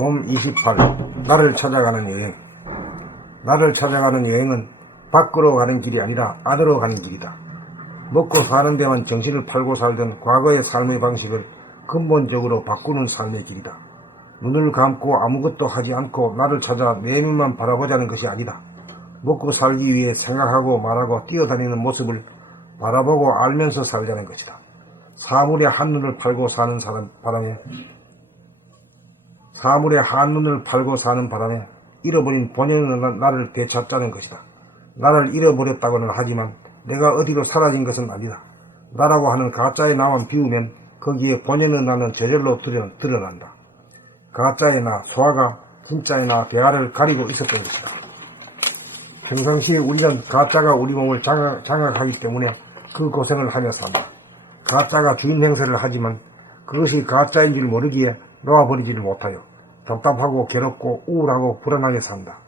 봄 28. 나를 찾아가는 여행. 나를 찾아가는 여행은 밖으로 가는 길이 아니라 안으로 가는 길이다. 먹고 사는 데만 정신을 팔고 살던 과거의 삶의 방식을 근본적으로 바꾸는 삶의 길이다. 눈을 감고 아무것도 하지 않고 나를 찾아 내면만 바라보자는 것이 아니다. 먹고 살기 위해 생각하고 말하고 뛰어다니는 모습을 바라보고 알면서 살자는 것이다. 사물의 한눈을 팔고 사는 바람에 잃어버린 본연의 나를 되찾자는 것이다. 나를 잃어버렸다고는 하지만 내가 어디로 사라진 것은 아니다. 나라고 하는 가짜의 나만 비우면 거기에 본연의 나는 저절로 드러난다. 가짜의 나, 소아가 진짜의 나 대화를 가리고 있었던 것이다. 평상시에 우리는 가짜가 우리 몸을 장악하기 때문에 그 고생을 하며 산다. 가짜가 주인 행세를 하지만 그것이 가짜인 줄 모르기에 놓아버리지를 못하여 답답하고 괴롭고 우울하고 불안하게 산다.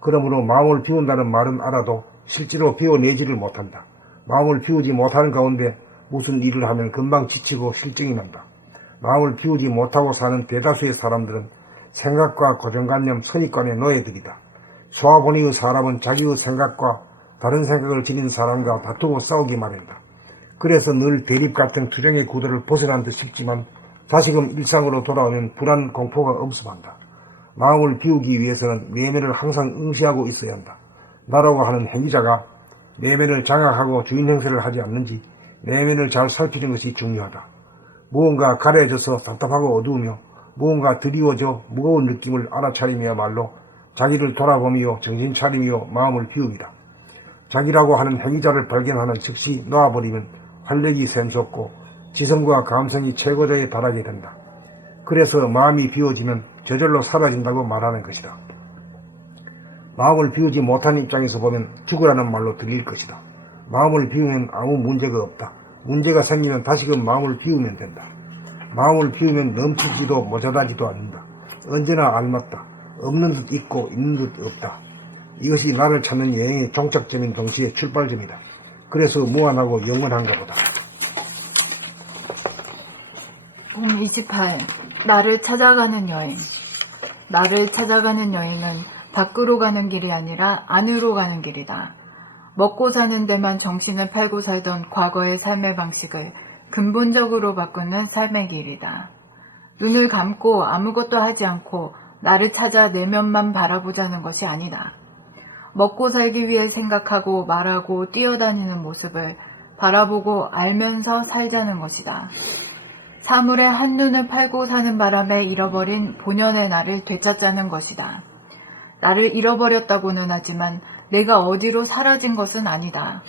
그러므로 마음을 비운다는 말은 알아도 실제로 비워내지를 못한다. 마음을 비우지 못하는 가운데 무슨 일을 하면 금방 지치고 실증이 난다. 마음을 비우지 못하고 사는 대다수의 사람들은 생각과 고정관념, 선입관의 노예들이다. 소화본의의 사람은 자기의 생각과 다른 생각을 지닌 사람과 다투고 싸우기 마련이다. 그래서 늘 대립 같은 투쟁의 구도를 벗어난 듯 싶지만 다시금 일상으로 돌아오면 불안, 공포가 엄습한다. 마음을 비우기 위해서는 내면을 항상 응시하고 있어야 한다. 나라고 하는 행위자가 내면을 장악하고 주인 행세를 하지 않는지 내면을 잘 살피는 것이 중요하다. 무언가 가려져서 답답하고 어두우며 무언가 드리워져 무거운 느낌을 알아차림이야말로 자기를 돌아보며 정신 차림이요 마음을 비웁니다. 자기라고 하는 행위자를 발견하는 즉시 놓아버리면 활력이 샘솟고 지성과 감성이 최고조에 달하게 된다. 그래서 마음이 비워지면 저절로 사라진다고 말하는 것이다. 마음을 비우지 못한 입장에서 보면 죽으라는 말로 들릴 것이다. 마음을 비우면 아무 문제가 없다. 문제가 생기면 다시금 마음을 비우면 된다. 마음을 비우면 넘치지도 모자라지도 않는다. 언제나 알맞다. 없는 듯 있고 있는 듯 없다. 이것이 나를 찾는 여행의 종착점인 동시에 출발점이다. 그래서 무한하고 영원한가 보다. 봄 28. 나를 찾아가는 여행. 나를 찾아가는 여행은 밖으로 가는 길이 아니라 안으로 가는 길이다. 먹고 사는 데만 정신을 팔고 살던 과거의 삶의 방식을 근본적으로 바꾸는 삶의 길이다. 눈을 감고 아무것도 하지 않고 나를 찾아 내면만 바라보자는 것이 아니다. 먹고 살기 위해 생각하고 말하고 뛰어다니는 모습을 바라보고 알면서 살자는 것이다. 사물의 한눈을 팔고 사는 바람에 잃어버린 본연의 나를 되찾자는 것이다. 나를 잃어버렸다고는 하지만 내가 어디로 사라진 것은 아니다.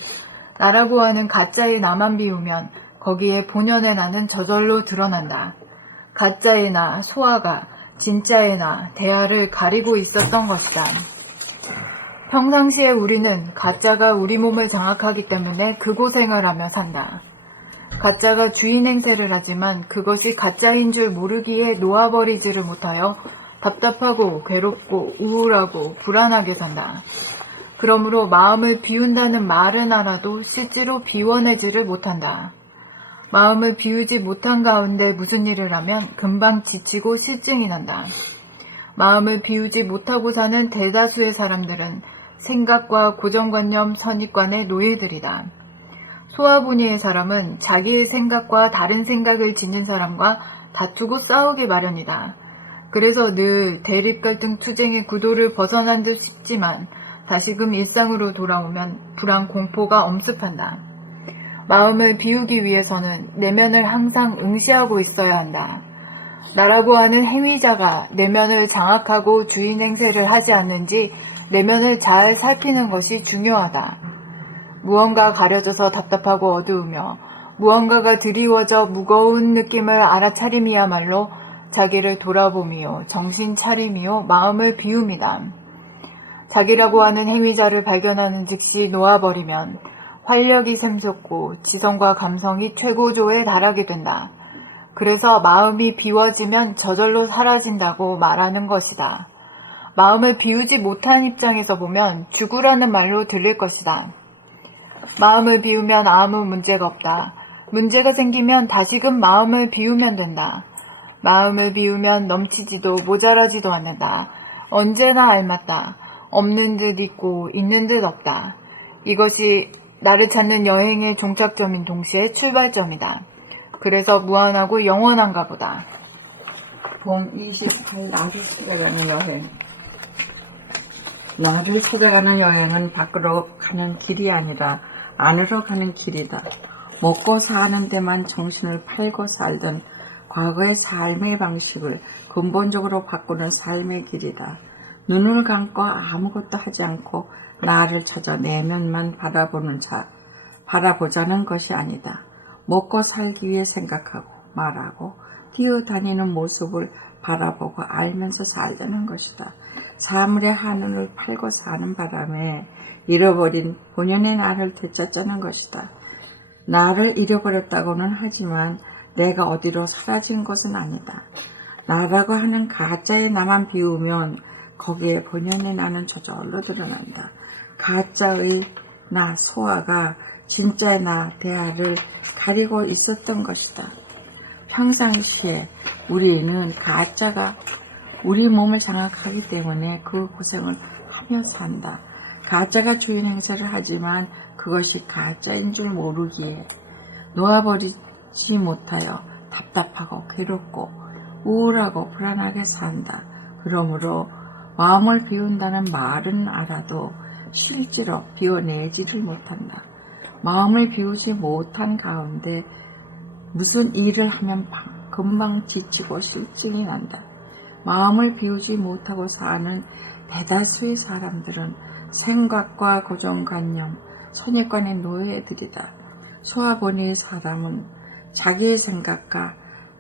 나라고 하는 가짜의 나만 비우면 거기에 본연의 나는 저절로 드러난다. 가짜의 나, 소아가 진짜의 나, 대화를 가리고 있었던 것이다. 평상시에 우리는 가짜가 우리 몸을 장악하기 때문에 그 고생을 하며 산다. 가짜가 주인 행세를 하지만 그것이 가짜인 줄 모르기에 놓아버리지를 못하여 답답하고 괴롭고 우울하고 불안하게 산다. 그러므로 마음을 비운다는 말은 알아도 실제로 비워내지를 못한다. 마음을 비우지 못한 가운데 무슨 일을 하면 금방 지치고 실증이 난다. 마음을 비우지 못하고 사는 대다수의 사람들은 생각과 고정관념, 선입관의 노예들이다. 소아분이의 사람은 자기의 생각과 다른 생각을 지닌 사람과 다투고 싸우기 마련이다. 그래서 늘 대립 갈등 투쟁의 구도를 벗어난 듯 싶지만 다시금 일상으로 돌아오면 불안 공포가 엄습한다. 마음을 비우기 위해서는 내면을 항상 응시하고 있어야 한다. 나라고 하는 행위자가 내면을 장악하고 주인 행세를 하지 않는지 내면을 잘 살피는 것이 중요하다. 무언가 가려져서 답답하고 어두우며 무언가가 드리워져 무거운 느낌을 알아차림이야말로 자기를 돌아보미요 정신 차림이요 마음을 비움이다. 자기라고 하는 행위자를 발견하는 즉시 놓아버리면 활력이 샘솟고 지성과 감성이 최고조에 달하게 된다. 그래서 마음이 비워지면 저절로 사라진다고 말하는 것이다. 마음을 비우지 못한 입장에서 보면 죽으라는 말로 들릴 것이다. 마음을 비우면 아무 문제가 없다. 문제가 생기면 다시금 마음을 비우면 된다. 마음을 비우면 넘치지도 모자라지도 않는다. 언제나 알맞다. 없는 듯 있고 있는 듯 없다. 이것이 나를 찾는 여행의 종착점인 동시에 출발점이다. 그래서 무한하고 영원한가 보다. 봄 28 나를 찾아가는 여행. 나를 찾아가는 여행은 밖으로 가는 길이 아니라 안으로 가는 길이다. 먹고 사는 데만 정신을 팔고 살던 과거의 삶의 방식을 근본적으로 바꾸는 삶의 길이다. 눈을 감고 아무것도 하지 않고 나를 찾아 내면만 바라보자는 것이 아니다. 먹고 살기 위해 생각하고 말하고 뛰어다니는 모습을 바라보고 알면서 살자는 것이다. 사물의 한눈을 팔고 사는 바람에 잃어버린 본연의 나를 되찾자는 것이다. 나를 잃어버렸다고는 하지만 내가 어디로 사라진 것은 아니다. 나라고 하는 가짜의 나만 비우면 거기에 본연의 나는 저절로 드러난다. 가짜의 나 소아가 진짜의 나 대하를 가리고 있었던 것이다. 평상시에 우리는 가짜가 우리 몸을 장악하기 때문에 그 고생을 하며 산다. 가짜가 주인 행세를 하지만 그것이 가짜인 줄 모르기에 놓아버리지 못하여 답답하고 괴롭고 우울하고 불안하게 산다. 그러므로 마음을 비운다는 말은 알아도 실제로 비워내지를 못한다. 마음을 비우지 못한 가운데 무슨 일을 하면 금방 지치고 실증이 난다. 마음을 비우지 못하고 사는 대다수의 사람들은 생각과 고정관념, 선입관의 노예들이다. 소아본의 사람은 자기의 생각과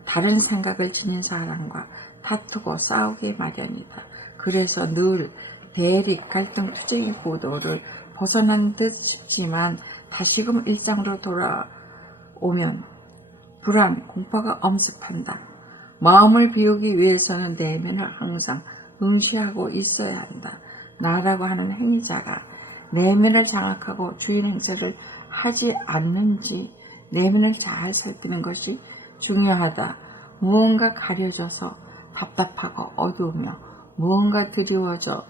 다른 생각을 지닌 사람과 다투고 싸우기 마련이다. 그래서 늘 대립, 갈등, 투쟁의 구도를 벗어난 듯 싶지만 다시금 일상으로 돌아오면 불안, 공포가 엄습한다. 마음을 비우기 위해서는 내면을 항상 응시하고 있어야 한다. 나라고 하는 행위자가 내면을 장악하고 주인 행세를 하지 않는지 내면을 잘 살피는 것이 중요하다. 무언가 가려져서 답답하고 어두우며 무언가 드리워져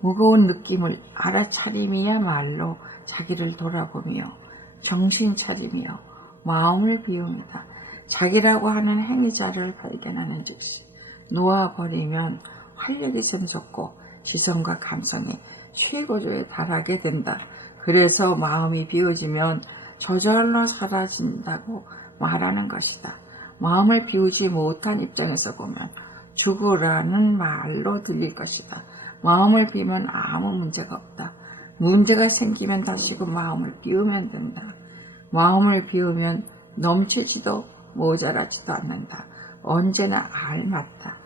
무거운 느낌을 알아차림이야말로 자기를 돌아보며 정신 차리며 마음을 비웁니다. 자기라고 하는 행위자를 발견하는 즉시 놓아버리면 활력이 샘솟고 지성과 감성이 최고조에 달하게 된다. 그래서 마음이 비워지면 저절로 사라진다고 말하는 것이다. 마음을 비우지 못한 입장에서 보면 죽으라는 말로 들릴 것이다. 마음을 비우면 아무 문제가 없다. 문제가 생기면 다시금 마음을 비우면 된다. 마음을 비우면 넘치지도 모자라지도 않는다. 언제나 알맞다.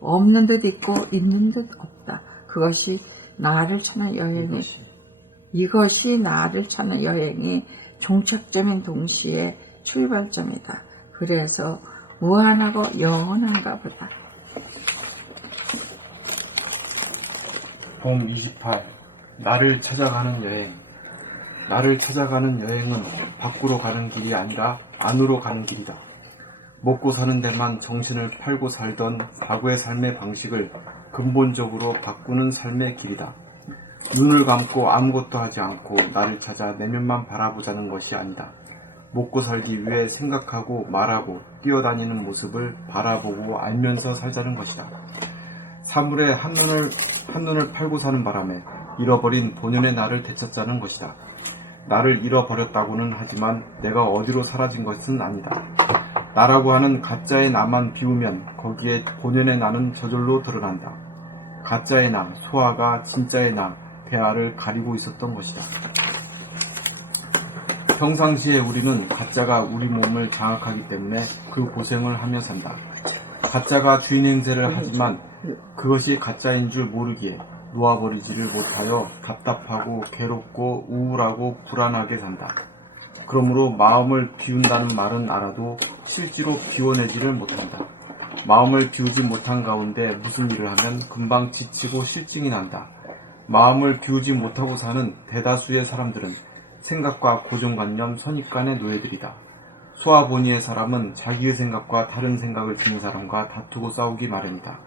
없는 듯 있고 있는 듯 없다. 이것이 나를 찾는 여행이 종착점인 동시에 출발점이다. 그래서 무한하고 영원한가 보다. 봄 28 나를 찾아가는 여행. 나를 찾아가는 여행은 밖으로 가는 길이 아니라 안으로 가는 길이다. 먹고 사는 데만 정신을 팔고 살던 과거의 삶의 방식을 근본적으로 바꾸는 삶의 길이다. 눈을 감고 아무것도 하지 않고 나를 찾아 내면만 바라보자는 것이 아니다. 먹고 살기 위해 생각하고 말하고 뛰어다니는 모습을 바라보고 알면서 살자는 것이다. 사물에 한눈을 팔고 사는 바람에 잃어버린 본연의 나를 되찾자는 것이다. 나를 잃어버렸다고는 하지만 내가 어디로 사라진 것은 아니다. 나라고 하는 가짜의 나만 비우면 거기에 본연의 나는 저절로 드러난다. 가짜의 나, 소아가 진짜의 나, 대하를 가리고 있었던 것이다. 평상시에 우리는 가짜가 우리 몸을 장악하기 때문에 그 고생을 하며 산다. 가짜가 주인 행세를 하지만 그것이 가짜인 줄 모르기에 놓아버리지를 못하여 답답하고 괴롭고 우울하고 불안하게 산다. 그러므로 마음을 비운다는 말은 알아도 실제로 비워내지를 못한다. 마음을 비우지 못한 가운데 무슨 일을 하면 금방 지치고 실증이 난다. 마음을 비우지 못하고 사는 대다수의 사람들은 생각과 고정관념, 선입관의 노예들이다. 소아보니의 사람은 자기의 생각과 다른 생각을 지닌 사람과 다투고 싸우기 마련이다.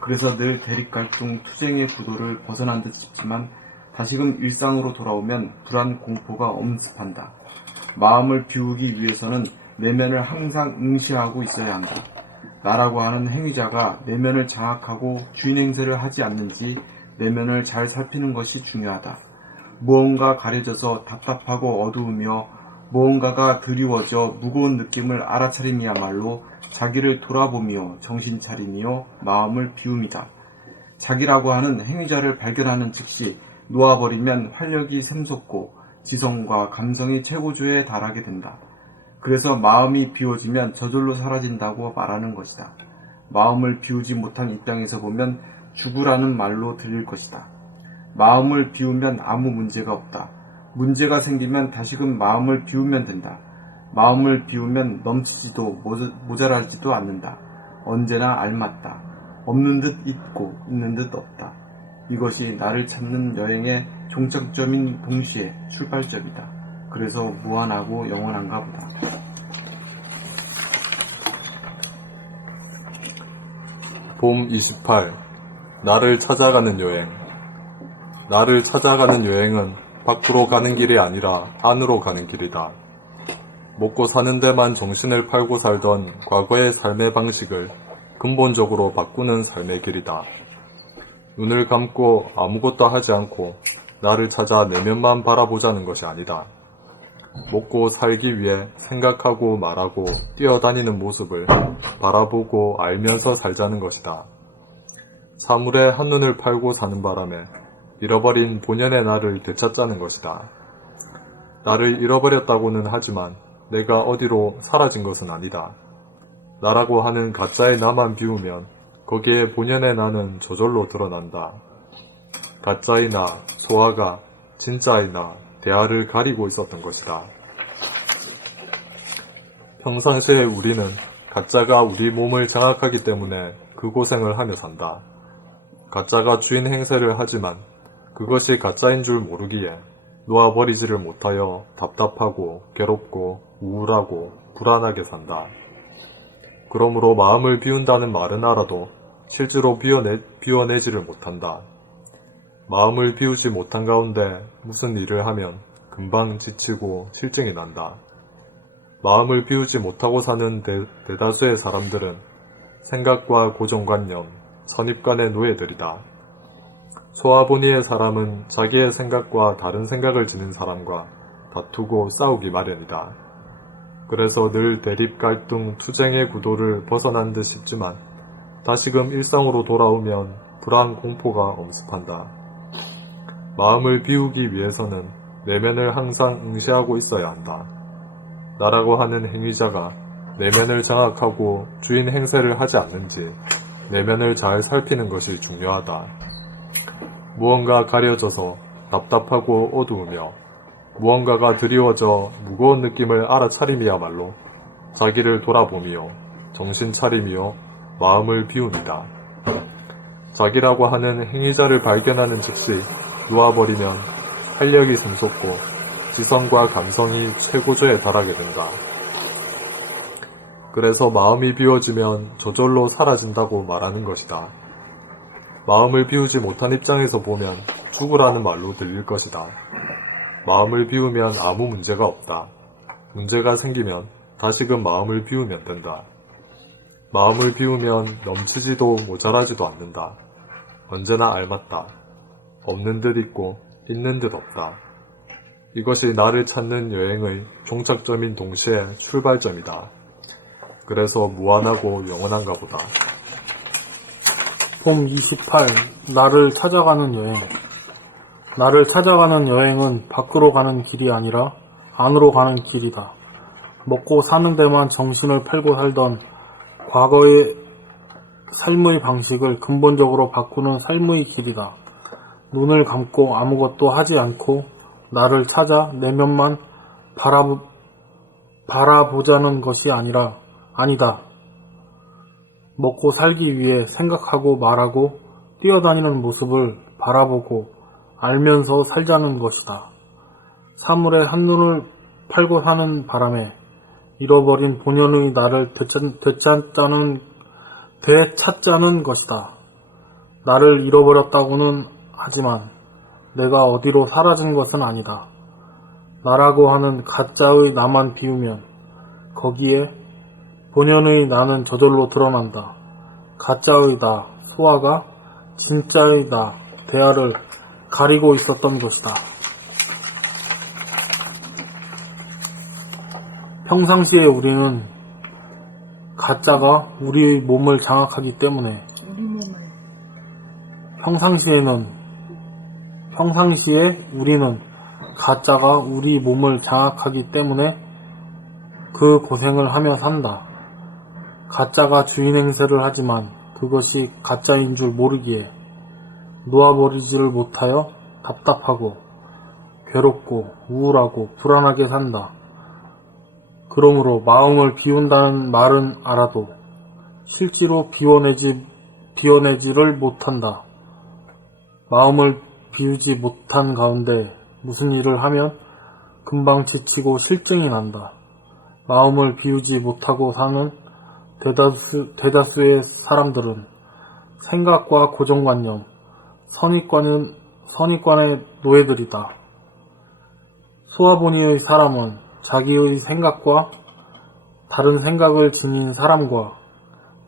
그래서 늘 대립갈등 투쟁의 구도를 벗어난 듯 싶지만 다시금 일상으로 돌아오면 불안 공포가 엄습한다. 마음을 비우기 위해서는 내면을 항상 응시하고 있어야 한다. 나라고 하는 행위자가 내면을 장악하고 주인 행세를 하지 않는지 내면을 잘 살피는 것이 중요하다. 무언가 가려져서 답답하고 어두우며 무언가가 드리워져 무거운 느낌을 알아차림이야말로 자기를 돌아보며 정신 차림이요 마음을 비움이다. 자기라고 하는 행위자를 발견하는 즉시 놓아버리면 활력이 샘솟고 지성과 감성이 최고조에 달하게 된다. 그래서 마음이 비워지면 저절로 사라진다고 말하는 것이다. 마음을 비우지 못한 입장에서 보면 죽으라는 말로 들릴 것이다. 마음을 비우면 아무 문제가 없다. 문제가 생기면 다시금 마음을 비우면 된다. 마음을 비우면 넘치지도 모자라지도 않는다. 언제나 알맞다. 없는 듯 있고 있는 듯 없다. 이것이 나를 찾는 여행의 종착점인 동시에 출발점이다. 그래서 무한하고 영원한가 보다. 봄 28. 나를 찾아가는 여행. 나를 찾아가는 여행은 밖으로 가는 길이 아니라 안으로 가는 길이다. 먹고 사는 데만 정신을 팔고 살던 과거의 삶의 방식을 근본적으로 바꾸는 삶의 길이다. 눈을 감고 아무것도 하지 않고 나를 찾아 내면만 바라보자는 것이 아니다. 먹고 살기 위해 생각하고 말하고 뛰어다니는 모습을 바라보고 알면서 살자는 것이다. 사물에 한눈을 팔고 사는 바람에 잃어버린 본연의 나를 되찾자는 것이다. 나를 잃어버렸다고는 하지만 내가 어디로 사라진 것은 아니다. 나라고 하는 가짜의 나만 비우면 거기에 본연의 나는 저절로 드러난다. 가짜의 나, 소아가 진짜의 나, 대하를 가리고 있었던 것이다. 평상시에 우리는 가짜가 우리 몸을 장악하기 때문에 그 고생을 하며 산다. 가짜가 주인 행세를 하지만 그것이 가짜인 줄 모르기에 놓아버리지를 못하여 답답하고 괴롭고 우울하고 불안하게 산다. 그러므로 마음을 비운다는 말은 알아도 실제로 비워내지를 못한다. 마음을 비우지 못한 가운데 무슨 일을 하면 금방 지치고 실증이 난다. 마음을 비우지 못하고 사는 대다수의 사람들은 생각과 고정관념, 선입관의 노예들이다. 소아보니의 사람은 자기의 생각과 다른 생각을 지닌 사람과 다투고 싸우기 마련이다. 그래서 늘 대립, 갈등, 투쟁의 구도를 벗어난 듯 싶지만 다시금 일상으로 돌아오면 불안, 공포가 엄습한다. 마음을 비우기 위해서는 내면을 항상 응시하고 있어야 한다. 나라고 하는 행위자가 내면을 장악하고 주인 행세를 하지 않는지 내면을 잘 살피는 것이 중요하다. 무언가 가려져서 답답하고 어두우며 무언가가 드리워져 무거운 느낌을 알아차림이야말로 자기를 돌아보며 정신 차림이요 마음을 비웁니다. 자기라고 하는 행위자를 발견하는 즉시 놓아버리면 활력이 샘솟고 지성과 감성이 최고조에 달하게 된다. 그래서 마음이 비워지면 저절로 사라진다고 말하는 것이다. 마음을 비우지 못한 입장에서 보면 죽으라는 말로 들릴 것이다. 마음을 비우면 아무 문제가 없다. 문제가 생기면 다시금 마음을 비우면 된다. 마음을 비우면 넘치지도 모자라지도 않는다. 언제나 알맞다. 없는 듯 있고 있는 듯 없다. 이것이 나를 찾는 여행의 종착점인 동시에 출발점이다. 그래서 무한하고 영원한가 보다. 봄 28. 나를 찾아가는 여행. 나를 찾아가는 여행은 밖으로 가는 길이 아니라 안으로 가는 길이다. 먹고 사는 데만 정신을 팔고 살던 과거의 삶의 방식을 근본적으로 바꾸는 삶의 길이다. 눈을 감고 아무것도 하지 않고 나를 찾아 내면만 바라보자는 것이 아니다. 먹고 살기 위해 생각하고 말하고 뛰어다니는 모습을 바라보고 알면서 살자는 것이다. 사물에 한눈을 팔고 사는 바람에 잃어버린 본연의 나를 되찾자는 것이다. 나를 잃어버렸다고는 하지만 내가 어디로 사라진 것은 아니다. 나라고 하는 가짜의 나만 비우면 거기에 본연의 나는 저절로 드러난다. 가짜의 나, 소아가 진짜의 나, 대하를 가리고 있었던 것이다. 평상시에 우리는 가짜가 우리의 몸을 장악하기 때문에 평상시에 우리는 가짜가 우리 몸을 장악하기 때문에 그 고생을 하며 산다. 가짜가 주인 행세를 하지만 그것이 가짜인 줄 모르기에 놓아버리지를 못하여 답답하고 괴롭고 우울하고 불안하게 산다. 그러므로 마음을 비운다는 말은 알아도 실제로 비워내지를 못한다. 마음을 비우지 못한 가운데 무슨 일을 하면 금방 지치고 실증이 난다. 마음을 비우지 못하고 사는 대다수의 사람들은 생각과 고정관념, 선입관의 노예들이다. 소아보니의 사람은 자기의 생각과 다른 생각을 지닌 사람과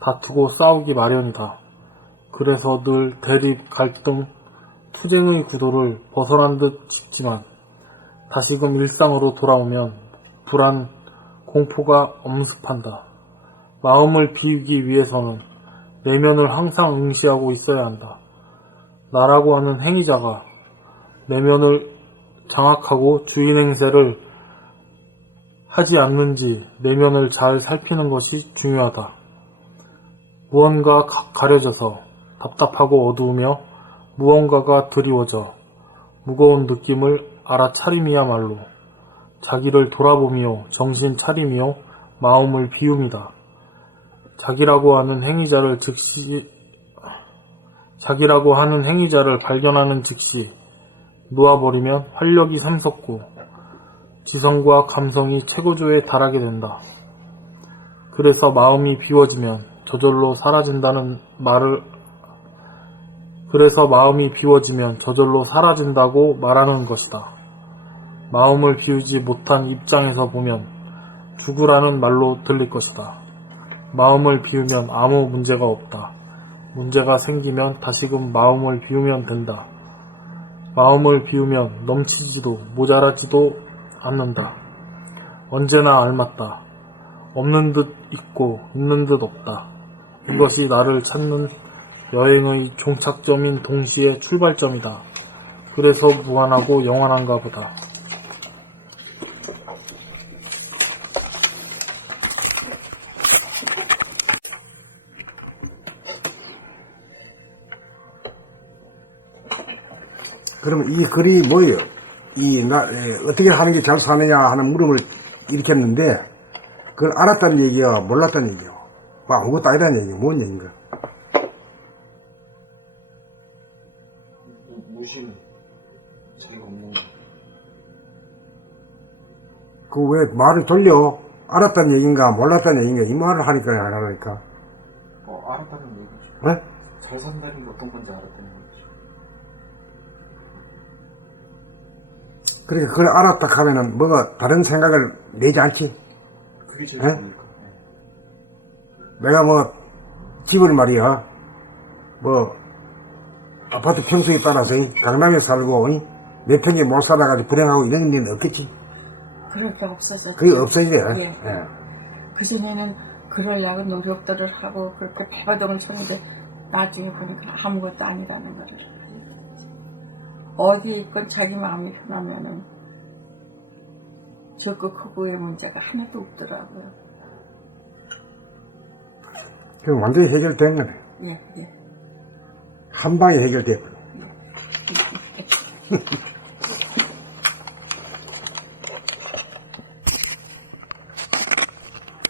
다투고 싸우기 마련이다. 그래서 늘 대립, 갈등, 투쟁의 구도를 벗어난 듯 싶지만 다시금 일상으로 돌아오면 불안, 공포가 엄습한다. 마음을 비우기 위해서는 내면을 항상 응시하고 있어야 한다. 나라고 하는 행위자가 내면을 장악하고 주인 행세를 하지 않는지 내면을 잘 살피는 것이 중요하다. 무언가 가려져서 답답하고 어두우며 무언가가 드리워져 무거운 느낌을 알아차림이야말로 자기를 돌아보며 정신 차림이요 마음을 비움이다. 자기라고 하는 행위자를 발견하는 즉시 놓아버리면 활력이 샘솟고 지성과 감성이 최고조에 달하게 된다. 그래서 마음이 비워지면 저절로 사라진다는 사라진다고 말하는 것이다. 마음을 비우지 못한 입장에서 보면 죽으라는 말로 들릴 것이다. 마음을 비우면 아무 문제가 없다. 문제가 생기면 다시금 마음을 비우면 된다. 마음을 비우면 넘치지도 모자라지도 않는다. 언제나 알맞다. 없는 듯 있고 있는 듯 없다. 이것이 나를 찾는 여행의 종착점인 동시에 출발점이다. 그래서 무한하고 영원한가 보다. 그러면 이 글이 뭐예요? 어떻게 하는 게 잘 사느냐 하는 물음을 일으켰는데, 그걸 알았다는 얘기야, 몰랐다는 얘기야? 뭐 아무것도 아니라는 얘기야. 뭔 얘기인가? 무심, 자기가 없는 거. 그 왜 말을 돌려? 알았다는 얘기인가, 몰랐다는 얘기인가? 이 말을 하니까 안 하니까. 알았다는 얘기죠. 네? 잘 산다는 게 어떤 건지 알았다는 얘기죠. 그러니까 그걸 알았다 하면은 뭐가 다른 생각을 내지 않지? 그게 제일 네? 좋으니까. 내가 뭐 집을 말이야, 뭐 아파트 평수에 따라서 강남에 살고 몇 평에 못 살아가지고 불행하고 이런 일은 없겠지. 그럴 게 없어졌죠. 그게 없어지네. 예. 예. 그전에는 그러려고 노력들을 하고 그렇게 배워동을 쳤는데 나중에 보니까 아무것도 아니라는 거를. 어디에 있건 자기 마음이 편하면은 적극하고 의 문제가 하나도 없더라고요. 그럼 완전히 해결된 거네. 예, 예. 한 방에 해결돼 버려.